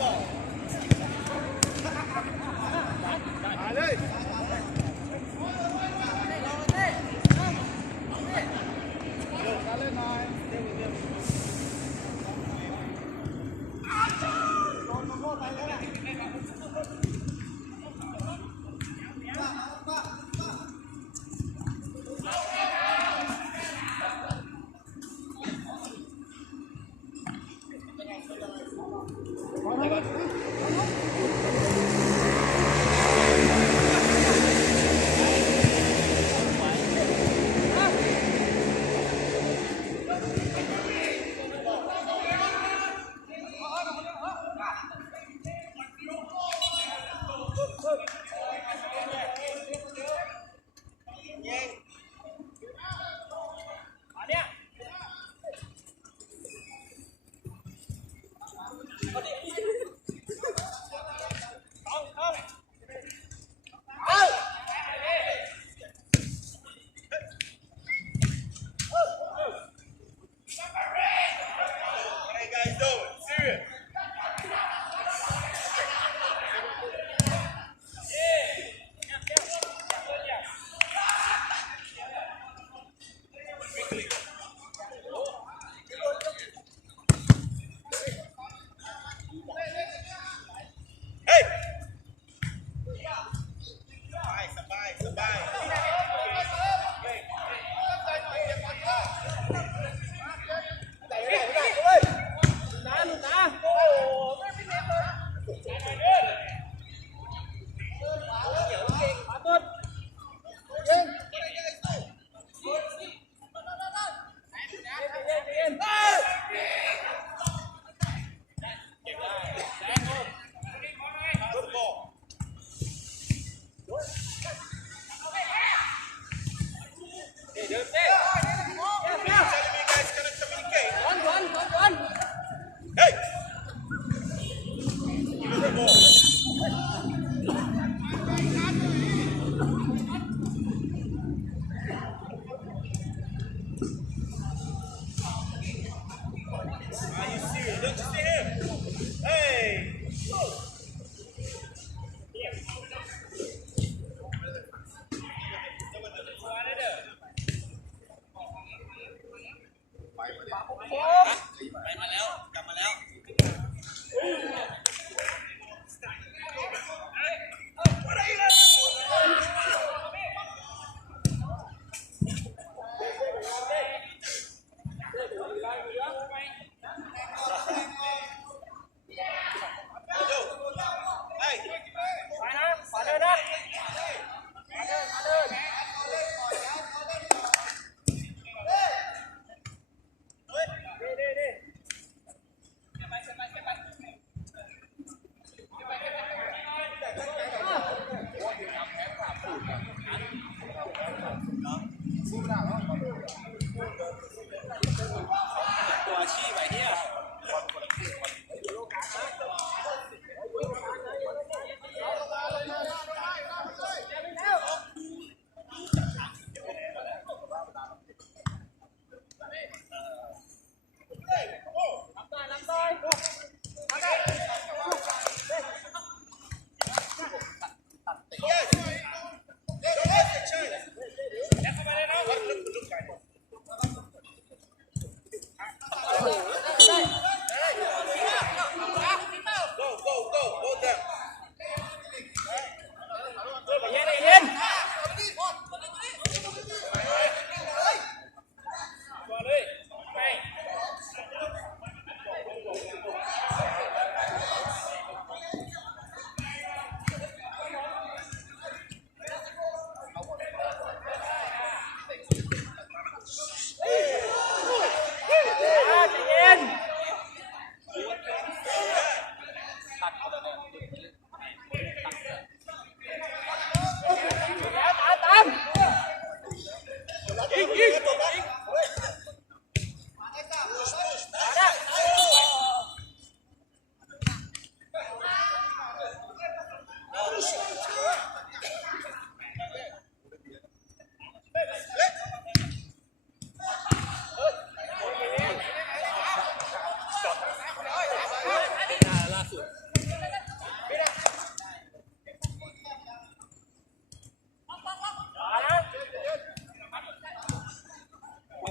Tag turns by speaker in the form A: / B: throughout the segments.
A: Alabama.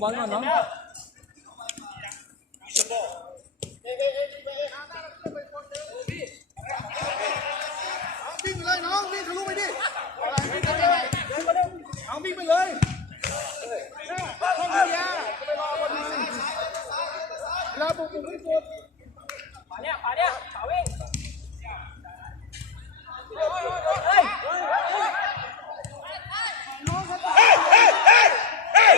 A: บอลก่อนเนาะ
B: วิ่งเลยน้องวิ่งทะลุไปดิเอาวิ่งไปเลยท่องยาไปรอบนนี้เวลาบุกบุกไม่สุด
A: ป่าเนี่ยป่าเนี่ยป่าวิ่งเฮ้ยเฮ้ยเฮ้
C: ย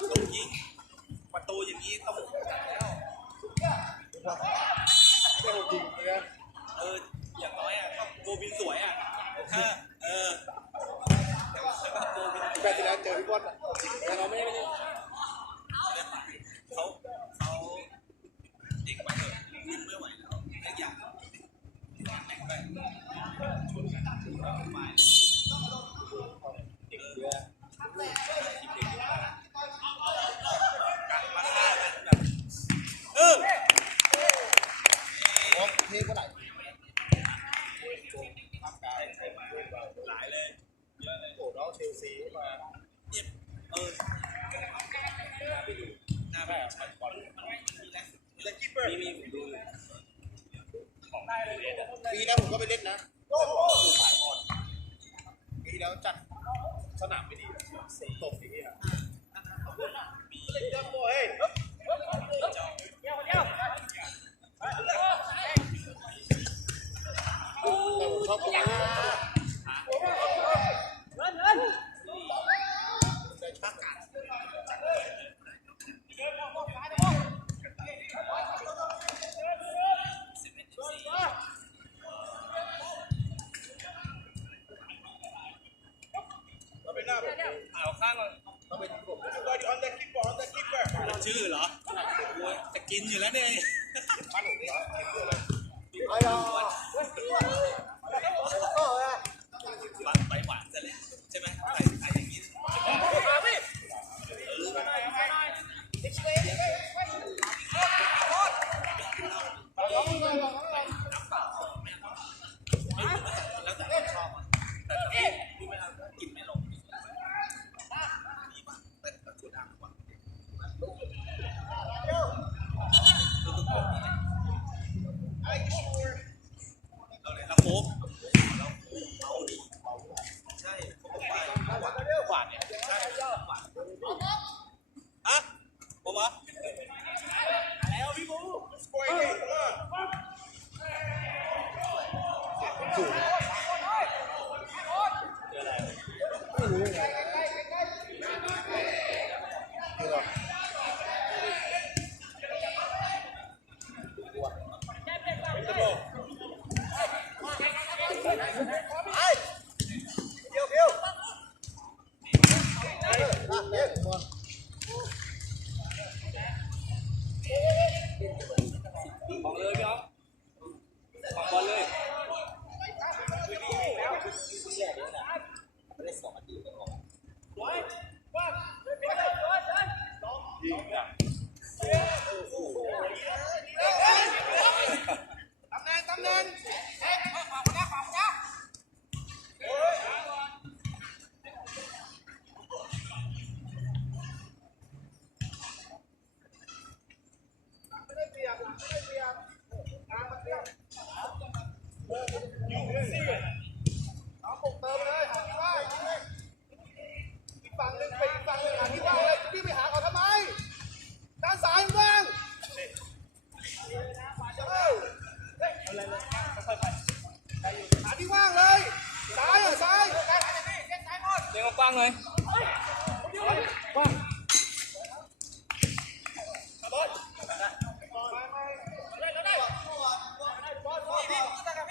C: ต้องยิง
B: ประ
C: ตูอย่างนี้ต้อ
B: ง
C: แล้ว สกิอได้เลย
B: ปีนะผมก็ไปเล่นนะ เหร
C: อจะกินอยู่แล้วเนี่ย
B: มา
C: เลย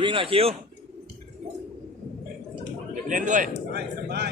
C: คิวิ่
A: ง
B: หน่อยคิ
A: ว เดี๋ยวไปเล่นด้วย
D: สบาย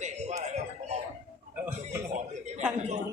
B: เด็
A: ก
B: ว่าอะไร
D: ครับ
E: ทาง
F: ลง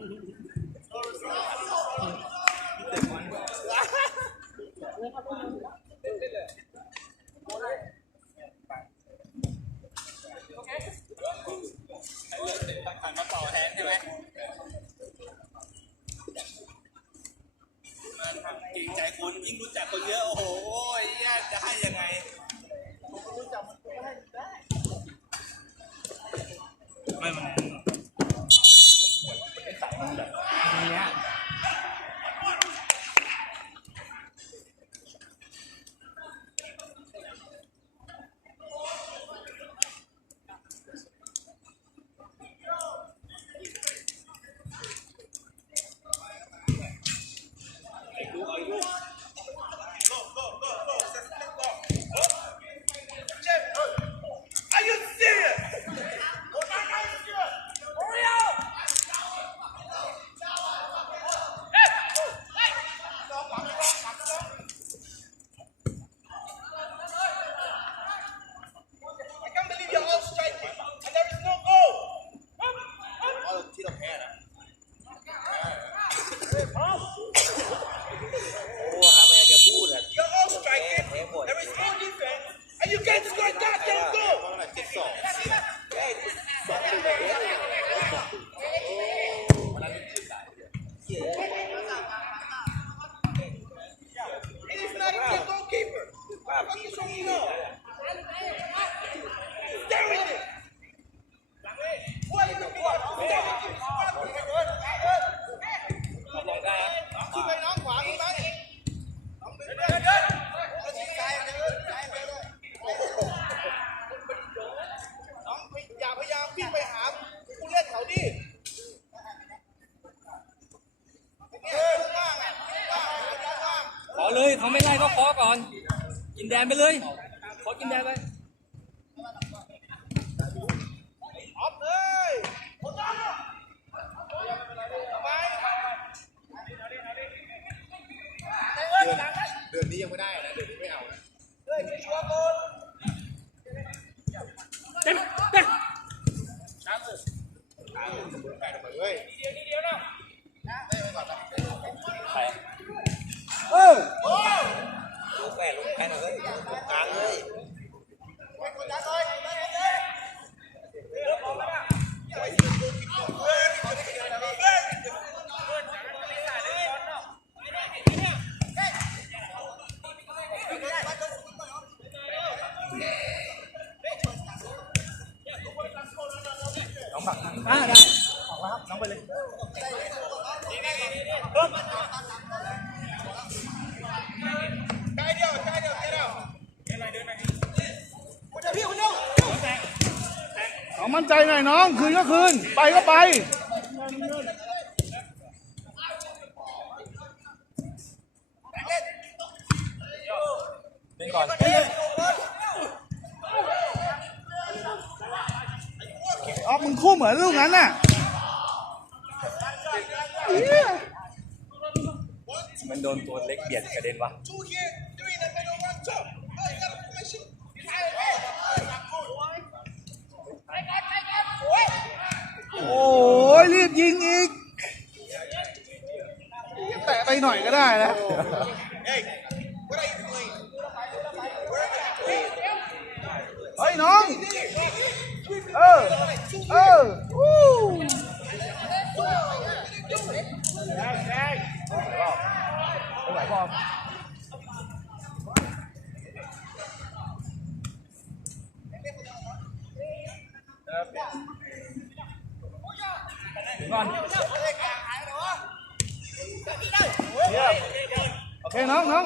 A: นแดนไปเลย ขอกินแดนไป
F: ออฟเลยทำไมเดือนนี้ยังไม่ได้นะ เดือนนี้ไม่เอานะ
A: เต็มเต็ม
F: แปดเฮ้ย
E: ลูกแปดลูกแปดเลยกลางเลย
A: อ่าได้
D: เอา มั่นใจหน่อยน้อง คืนก็คืน ไปก็ไป
A: เป็นก่อน
D: ออกมึงคู่เหมือนลูกนั้นน่ะ
A: มันโดนตัวเล็กเบียดกระเด็นวะ
D: เฮ้ยน้อง เออ เออวู้ไม่ไหวพอถึงก่อนเยี่ยมโอเคน้องน้อง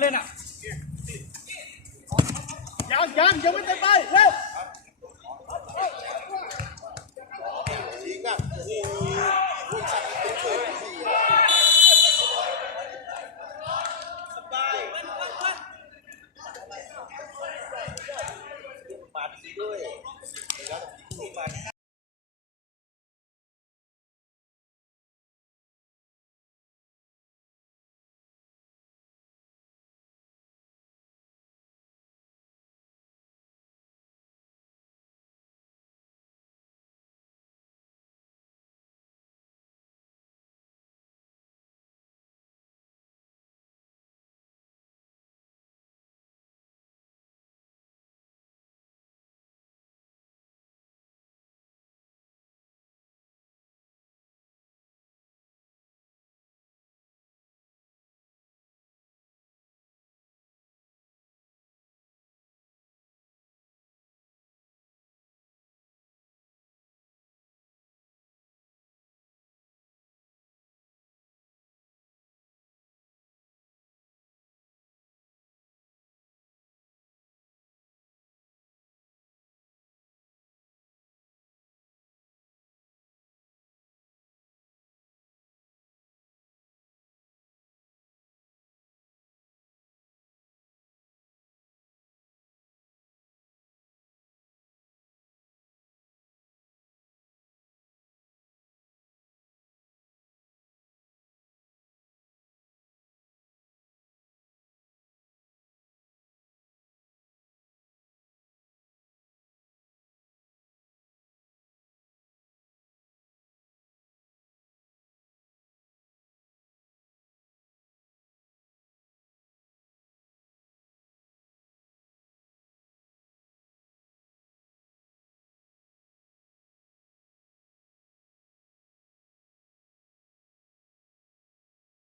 F: เล่นอะ
D: ยังยังยังไม่เต็มไปเร็ว